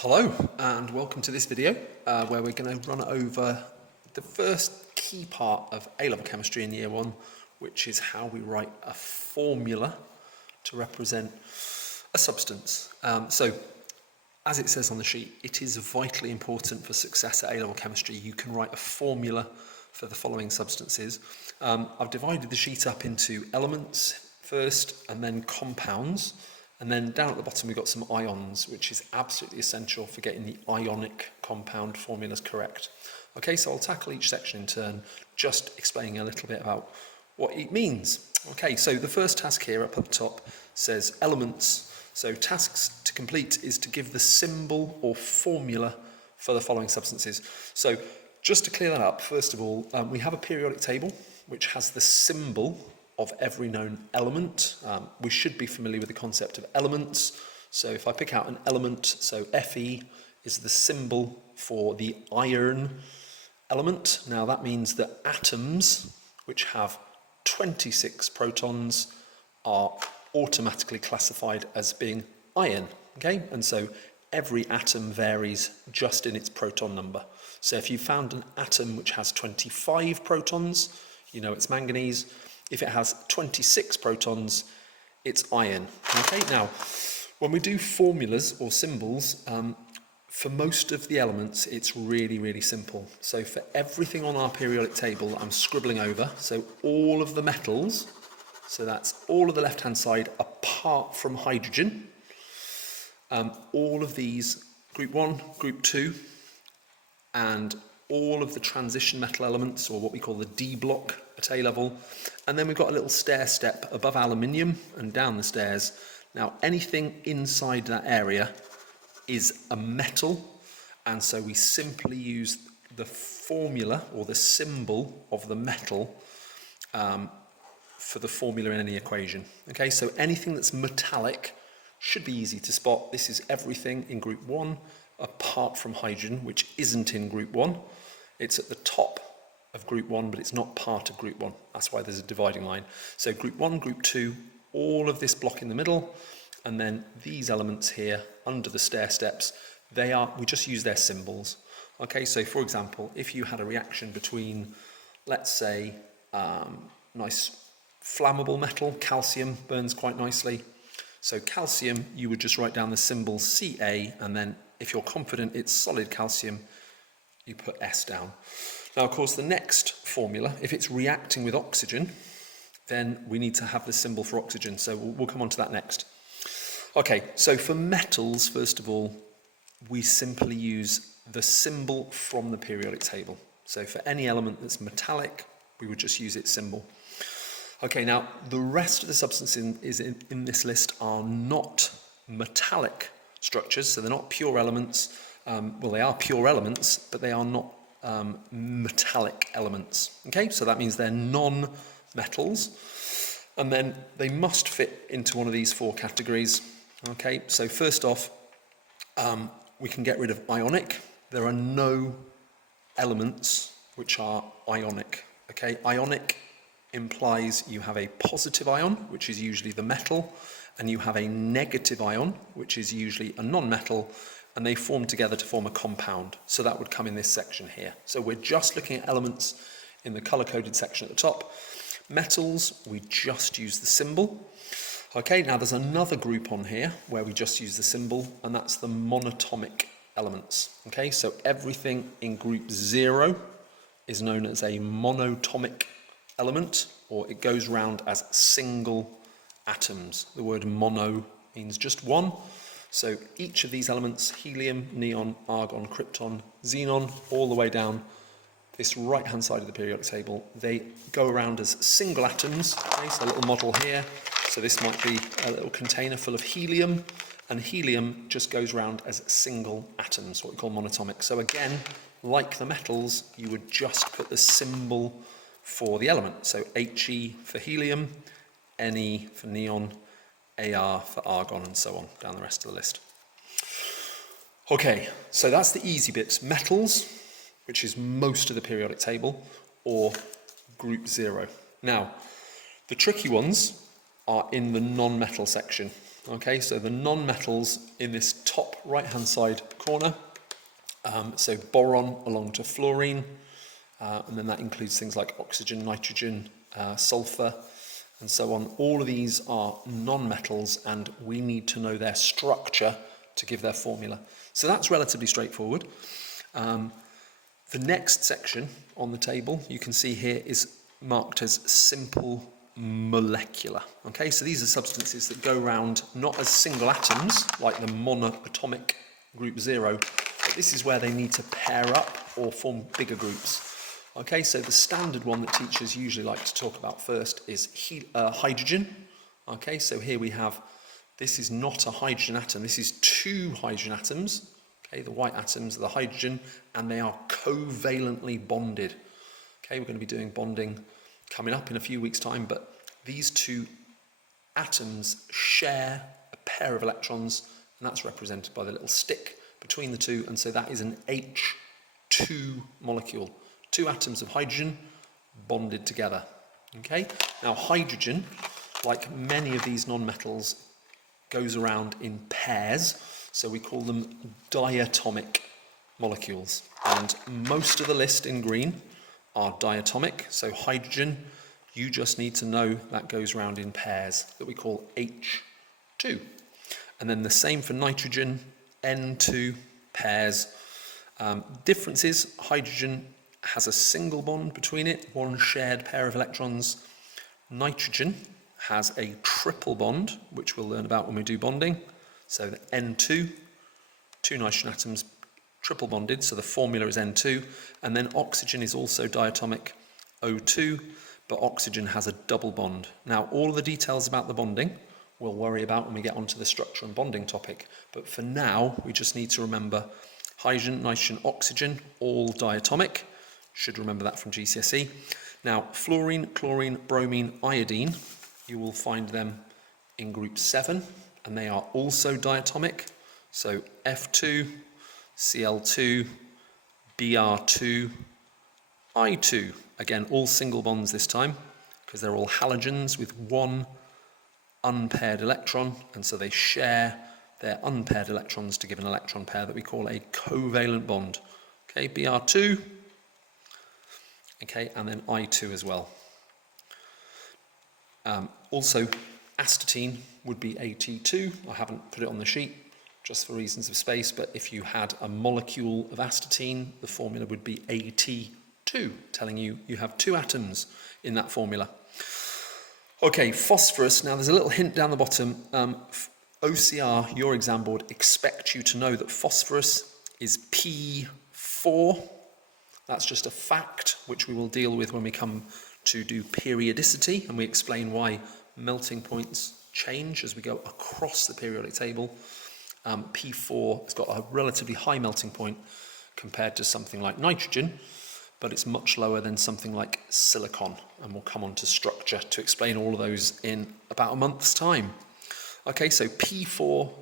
Hello and welcome to this video where we're going to run over the first key part of A-level chemistry in year one, which is how we write a formula to represent a substance. So as it says on the sheet, it is vitally important for success at A-level chemistry. You can write a formula for the following substances. I've divided the sheet up into elements first and then compounds. And then down at the bottom we've got some ions, which is absolutely essential for getting the ionic compound formulas correct. Okay, so I'll tackle each section in turn, just explaining a little bit about what it means. Okay, so the first task here up at the top says elements. So tasks to complete is to give the symbol or formula for the following substances. So just to clear that up, first of all, we have a periodic table which has the symbol of every known element. We should be familiar with the concept of elements. So if I pick out an element, so Fe is the symbol for the iron element. Now that means that atoms which have 26 protons are automatically classified as being iron, okay? And so every atom varies just in its proton number. So if you found an atom which has 25 protons, you know it's manganese. If it has 26 protons, it's iron. Okay, now, when we do formulas or symbols, for most of the elements, it's really, really simple. So for everything on our periodic table, I'm scribbling over. So all of the metals, so that's all of the left-hand side apart from hydrogen. All of these, group 1, group 2, and all of the transition metal elements, or what we call the D block at A level. And then we've got a little stair step above aluminium and down the stairs. Now, anything inside that area is a metal, and so we simply use the formula or the symbol of the metal for the formula in any equation. Okay, so anything that's metallic should be easy to spot. This is everything in group 1 apart from hydrogen, which isn't in group 1. It's at the top of group 1, but it's not part of group 1. That's why there's a dividing line. So group 1, group 2, all of this block in the middle, and then these elements here under the stair steps, we just use their symbols. Okay, so for example, if you had a reaction between, let's say, nice flammable metal, calcium burns quite nicely. So calcium, you would just write down the symbol Ca, and then if you're confident it's solid calcium, you put S down. Now, of course, the next formula, if it's reacting with oxygen, then we need to have the symbol for oxygen. So we'll come on to that next. Okay, so for metals, first of all, we simply use the symbol from the periodic table. So for any element that's metallic, we would just use its symbol. Okay, now the rest of the substances in this list are not metallic structures, so they're not pure elements. Well, they are pure elements, but they are not metallic elements. Okay, so that means they're non-metals, and then they must fit into one of these 4 categories. Okay, so first off, we can get rid of ionic. There are no elements which are ionic. Okay, ionic implies you have a positive ion, which is usually the metal, and you have a negative ion, which is usually a non-metal, and they form together to form a compound. So that would come in this section here. So we're just looking at elements in the color-coded section at the top. Metals, we just use the symbol. Okay, now there's another group on here where we just use the symbol, and that's the monatomic elements. Okay, so everything in group 0 is known as a monatomic element, or it goes round as single atoms. The word mono means just one. So each of these elements, helium, neon, argon, krypton, xenon, all the way down this right-hand side of the periodic table, they go around as single atoms. Okay, so a little model here. So this might be a little container full of helium, and helium just goes around as single atoms, what we call monatomic. So again, like the metals, you would just put the symbol for the element. So He for helium, Ne for neon, Ar for argon, and so on, down the rest of the list. Okay, so that's the easy bits. Metals, which is most of the periodic table, or group 0. Now, the tricky ones are in the non-metal section. Okay, so the non-metals in this top right-hand side corner, so boron along to fluorine, and then that includes things like oxygen, nitrogen, sulfur, and so on. All of these are non-metals, and we need to know their structure to give their formula. So that's relatively straightforward. The next section on the table, you can see here, is marked as simple molecular. Okay, so these are substances that go round not as single atoms, like the monoatomic group 0, but this is where they need to pair up or form bigger groups. Okay, so the standard one that teachers usually like to talk about first is hydrogen. Okay, so here we have, this is not a hydrogen atom, this is two hydrogen atoms. Okay, the white atoms are the hydrogen, and they are covalently bonded. Okay, we're going to be doing bonding coming up in a few weeks' time, but these two atoms share a pair of electrons, and that's represented by the little stick between the two, and so that is an H2 molecule. Two atoms of hydrogen bonded together. Okay, now hydrogen, like many of these non-metals, goes around in pairs, so we call them diatomic molecules, and most of the list in green are diatomic. So hydrogen, you just need to know that goes around in pairs that we call H2. And then the same for nitrogen, N2 pairs. Differences, hydrogen has a single bond between it, one shared pair of electrons. Nitrogen has a triple bond, which we'll learn about when we do bonding. So the N2, two nitrogen atoms triple bonded, so the formula is N2, and then oxygen is also diatomic, O2, but oxygen has a double bond. Now, all of the details about the bonding we'll worry about when we get onto the structure and bonding topic, but for now, we just need to remember hydrogen, nitrogen, oxygen, all diatomic. Should remember that from GCSE. Now, fluorine, chlorine, bromine, iodine, you will find them in group 7, and they are also diatomic. So F2, Cl2, Br2, I2. Again, all single bonds this time, because they're all halogens with one unpaired electron, and so they share their unpaired electrons to give an electron pair that we call a covalent bond. Okay, Br2, okay, and then I2 as well. Also, astatine would be At2. I haven't put it on the sheet just for reasons of space, but if you had a molecule of astatine, the formula would be At2, telling you you have two atoms in that formula. Okay, phosphorus. Now there's a little hint down the bottom. OCR, your exam board, expect you to know that phosphorus is P4. That's just a fact which we will deal with when we come to do periodicity, and we explain why melting points change as we go across the periodic table. P4 has got a relatively high melting point compared to something like nitrogen, but it's much lower than something like silicon, and we'll come on to structure to explain all of those in about a month's time. Okay, so P4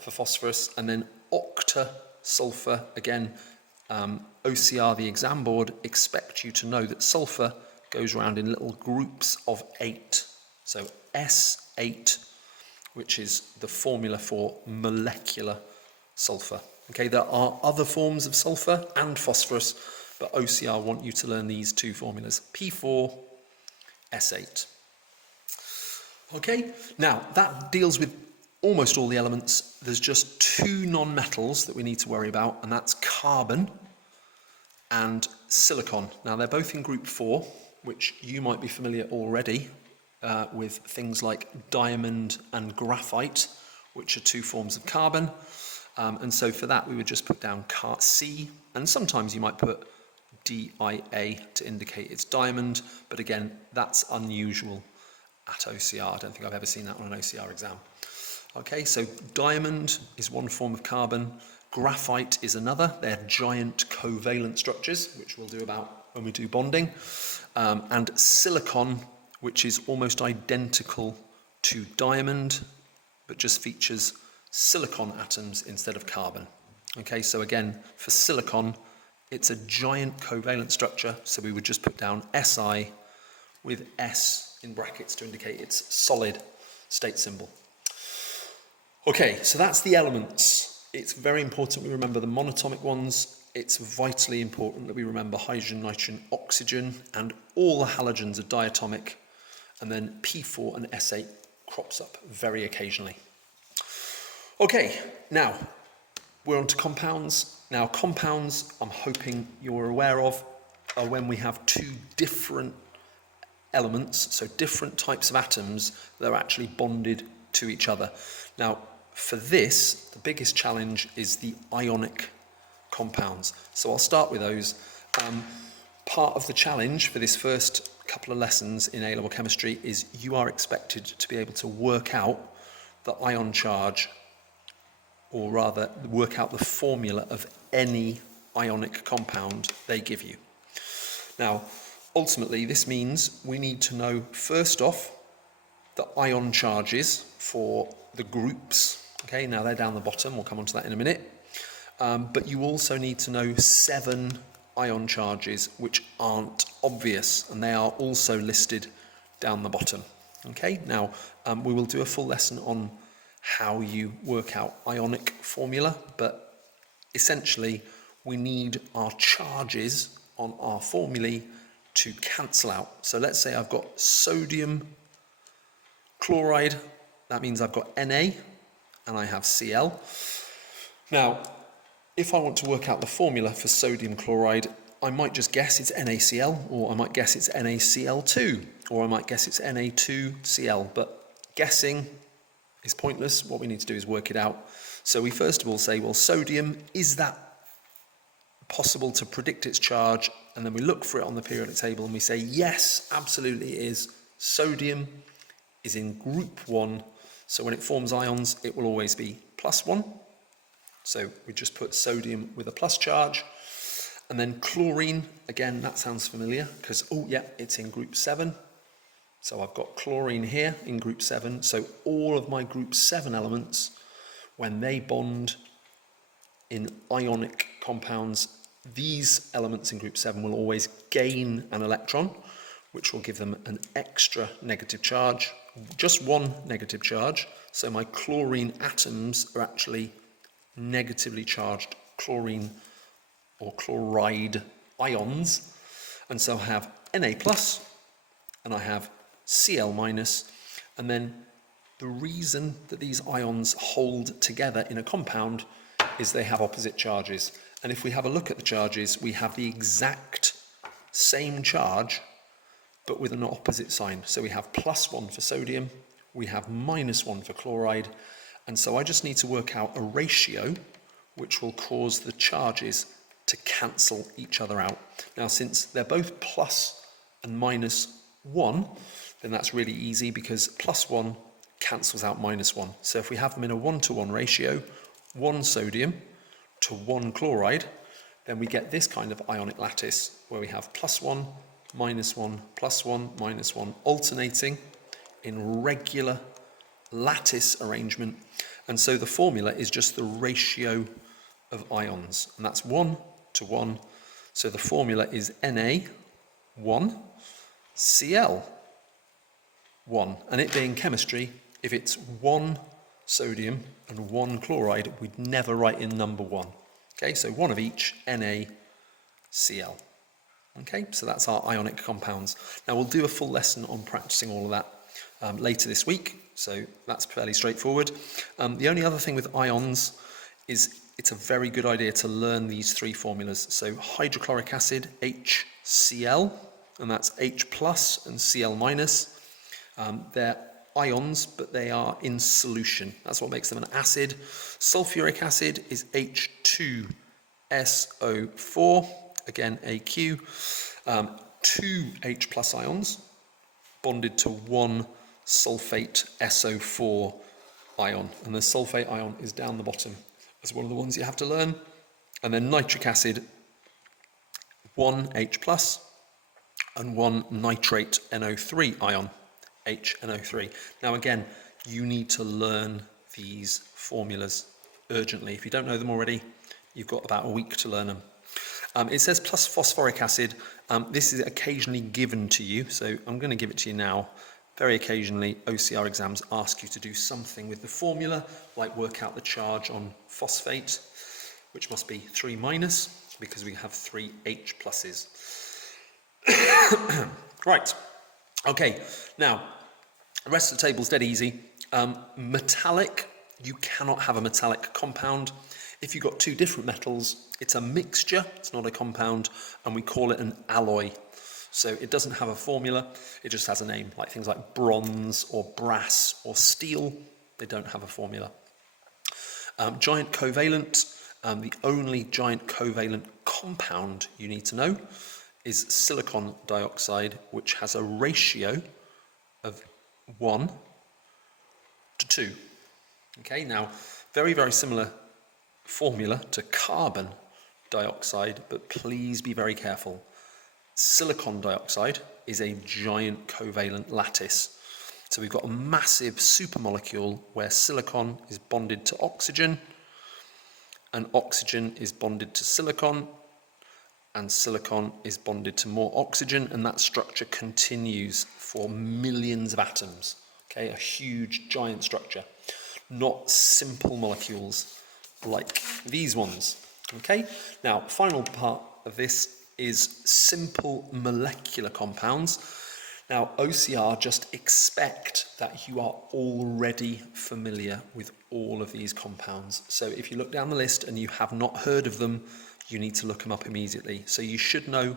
for phosphorus, and then octa sulfur. Again, OCR, the exam board, expect you to know that sulfur goes around in little groups of 8. So S8, which is the formula for molecular sulfur. Okay, there are other forms of sulfur and phosphorus, but OCR want you to learn these two formulas, P4, S8. Okay, now that deals with almost all the elements. There's just two non-metals that we need to worry about, and that's carbon and silicon. Now they're both in group 4, which you might be familiar already with things like diamond and graphite, which are two forms of carbon. And so for that, we would just put down C, and sometimes you might put DIA to indicate it's diamond, but again, that's unusual at OCR. I don't think I've ever seen that on an OCR exam. Okay, so diamond is one form of carbon, graphite is another. They're giant covalent structures, which we'll do about when we do bonding. And silicon, which is almost identical to diamond, but just features silicon atoms instead of carbon. Okay, so again, for silicon, it's a giant covalent structure, so we would just put down Si with S in brackets to indicate its solid state symbol. Okay, so that's the elements. It's very important we remember the monatomic ones. It's vitally important that we remember hydrogen, nitrogen, oxygen, and all the halogens are diatomic. And then P4 and S8 crops up very occasionally. Okay, now we're on to compounds. Now compounds, I'm hoping you're aware of, are when we have two different elements, so different types of atoms that are actually bonded to each other. Now, for this, the biggest challenge is the ionic compounds. So I'll start with those. Part of the challenge for this first couple of lessons in A-level chemistry is you are expected to be able to work out the ion charge, or rather work out the formula of any ionic compound they give you. Now, ultimately, this means we need to know, first off, the ion charges for the groups. Okay, now they're down the bottom, we'll come on to that in a minute. But you also need to know 7 ion charges which aren't obvious, and they are also listed down the bottom. Okay, now we will do a full lesson on how you work out ionic formula, but essentially we need our charges on our formulae to cancel out. So let's say I've got sodium chloride, that means I've got Na and I have Cl. Now, if I want to work out the formula for sodium chloride, I might just guess it's NaCl, or I might guess it's NaCl2, or I might guess it's Na2Cl, but guessing is pointless. What we need to do is work it out. So we first of all say, well, sodium, is that possible to predict its charge? And then we look for it on the periodic table and we say, yes, absolutely it is. Sodium is in group 1, so when it forms ions, it will always be +1. So we just put sodium with a plus charge. And then chlorine, again, that sounds familiar because, oh yeah, it's in group 7. So I've got chlorine here in group 7. So all of my group 7 elements, when they bond in ionic compounds, these elements in group 7 will always gain an electron, which will give them an extra negative charge, just one negative charge. So my chlorine atoms are actually negatively charged chlorine or chloride ions. And so I have Na plus and I have Cl minus, and then the reason that these ions hold together in a compound is they have opposite charges. And if we have a look at the charges, we have the exact same charge, but with an opposite sign. So we have +1 for sodium, we have -1 for chloride, and so I just need to work out a ratio which will cause the charges to cancel each other out. Now, since they're both plus and -1, then that's really easy because +1 cancels out -1. So if we have them in a 1-to-1 ratio, 1 sodium to 1 chloride, then we get this kind of ionic lattice where we have +1, -1, +1, -1, alternating in regular lattice arrangement. And so the formula is just the ratio of ions, and that's 1 to 1. So the formula is Na1 Cl1, and it being chemistry, if it's 1 sodium and 1 chloride, we'd never write in number 1. Okay, so one of each, NaCl. Okay, so that's our ionic compounds. Now we'll do a full lesson on practicing all of that later this week, so that's fairly straightforward. The only other thing with ions is it's a very good idea to learn these 3 formulas. So hydrochloric acid, HCl, and that's H plus and Cl minus. They're ions, but they are in solution. That's what makes them an acid. Sulfuric acid is H2SO4, again AQ. 2 H plus ions bonded to 1 sulfate SO4 ion, and the sulfate ion is down the bottom as one of the ones you have to learn. And then nitric acid, 1 H plus and 1 nitrate NO3 ion, HNO3. Now again, you need to learn these formulas urgently. If you don't know them already, you've got about a week to learn them. It says plus phosphoric acid. This is occasionally given to you, so I'm going to give it to you now. Very occasionally, OCR exams ask you to do something with the formula, like work out the charge on phosphate, which must be 3 minus, because we have 3 H pluses. Right, okay, now, the rest of the table's dead easy. Metallic, you cannot have a metallic compound. If you've got two different metals, it's a mixture, it's not a compound, and we call it an alloy. So it doesn't have a formula, it just has a name, like things like bronze or brass or steel, they don't have a formula. Giant covalent, the only giant covalent compound you need to know is silicon dioxide, which has a ratio of 1 to 2. Okay, now, very, very similar formula to carbon dioxide, but please be very careful. Silicon dioxide is a giant covalent lattice. So we've got a massive supermolecule where silicon is bonded to oxygen, and oxygen is bonded to silicon, and silicon is bonded to more oxygen, and that structure continues for millions of atoms. Okay, a huge, giant structure, not simple molecules like these ones. Okay, now, final part of this is simple molecular compounds. Now, OCR just expect that you are already familiar with all of these compounds. So if you look down the list and you have not heard of them, you need to look them up immediately. So you should know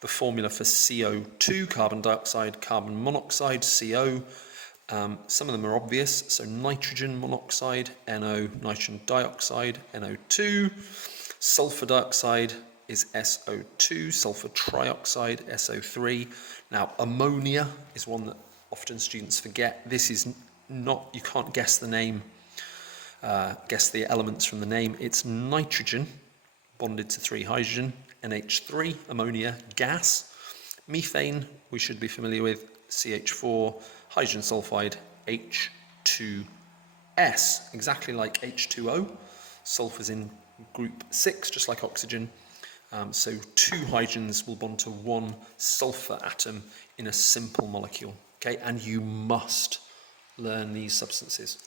the formula for CO2, carbon dioxide, carbon monoxide, CO. Some of them are obvious, so nitrogen monoxide, NO, nitrogen dioxide, NO2, sulfur dioxide is SO2, sulfur trioxide, SO3. Now, ammonia is one that often students forget. This is not, you can't guess the name, guess the elements from the name. It's nitrogen bonded to 3 hydrogen, NH3, ammonia, gas. Methane, we should be familiar with, CH4, hydrogen sulfide, H2S, exactly like H2O. Sulfur's in group 6, just like oxygen. So 2 hydrogens will bond to 1 sulfur atom in a simple molecule. Okay, and you must learn these substances.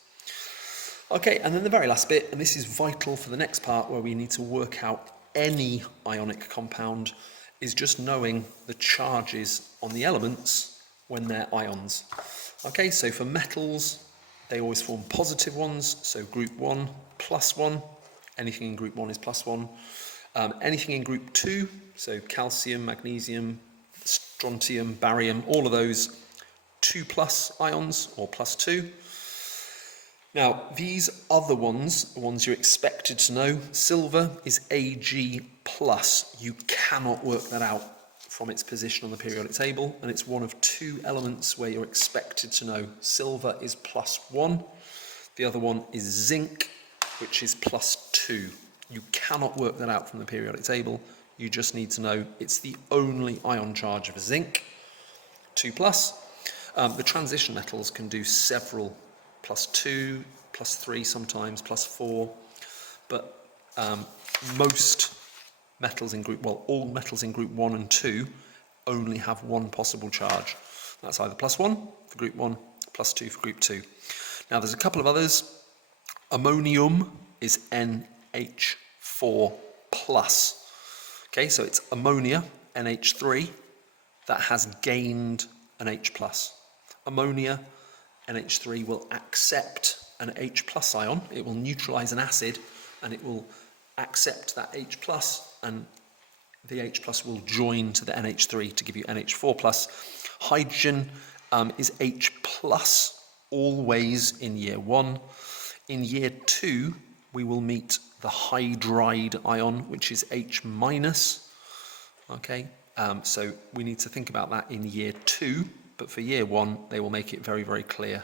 Okay, and then the very last bit, and this is vital for the next part where we need to work out any ionic compound, is just knowing the charges on the elements when they're ions. Okay, so for metals, they always form positive ones, so group 1, +1. Anything in group 1 is +1. Anything in group 2, so calcium, magnesium, strontium, barium, all of those 2+ ions or +2. Now, these other ones, the ones you're expected to know, silver is Ag+. You cannot work that out from its position on the periodic table, and it's one of 2 elements where you're expected to know. Silver is +1. The other one is zinc, which is +2. You cannot work that out from the periodic table. You just need to know it's the only ion charge of zinc, 2+. The transition metals can do several +2, +3 sometimes, +4, but most metals in group, well, all metals in group 1 and 2 only have one possible charge. That's either +1 for group 1, +2 for group 2. Now, there's a couple of others. Ammonium is NH4+. Okay, so it's ammonia, NH3, that has gained an H+. Ammonia, NH3, will accept an H+ ion. It will neutralize an acid, and it will accept that H+, and the H+ will join to the NH3 to give you NH4+. Hydrogen is H+, always in year 1. In year 2, we will meet the hydride ion, which is H-. Okay, so we need to think about that in year 2, but for year 1, they will make it very, very clear.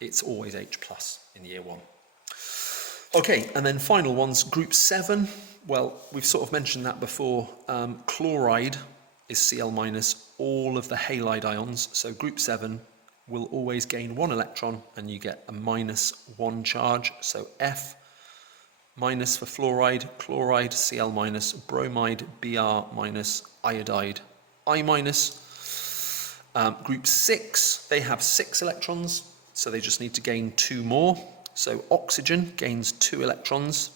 It's always H+ in year 1. Okay, and then final ones, group 7. Well, we've sort of mentioned that before. Chloride is Cl-, all of the halide ions. So group 7 will always gain 1 electron, and you get a -1 charge. So F- for fluoride, chloride, Cl-, bromide, Br-, iodide, I-. Group 6, they have 6 electrons, so they just need to gain 2 more. So oxygen gains 2 electrons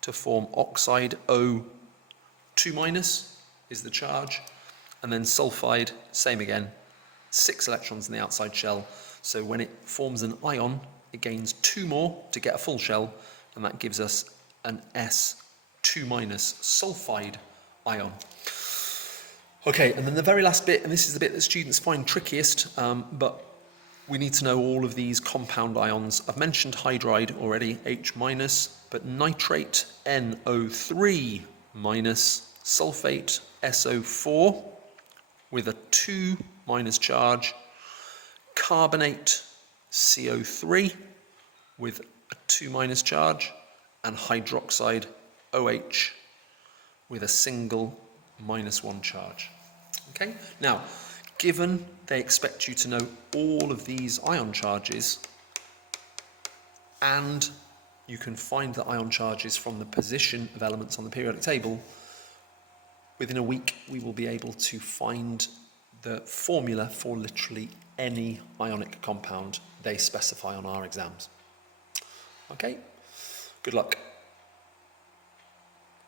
to form oxide O2- is the charge. And then sulfide, same again, 6 electrons in the outside shell. So when it forms an ion, it gains 2 more to get a full shell, and that gives us an S2- sulfide ion. Okay, and then the very last bit, and this is the bit that students find trickiest, but we need to know all of these compound ions. I've mentioned hydride already, H-, but nitrate, NO3-, sulfate, SO4, with a 2- charge, carbonate, CO3, with a 2- charge, and hydroxide, OH, with a single -1 charge. Okay, now, given they expect you to know all of these ion charges, and you can find the ion charges from the position of elements on the periodic table, within a week we will be able to find the formula for literally any ionic compound they specify on our exams. Okay, good luck.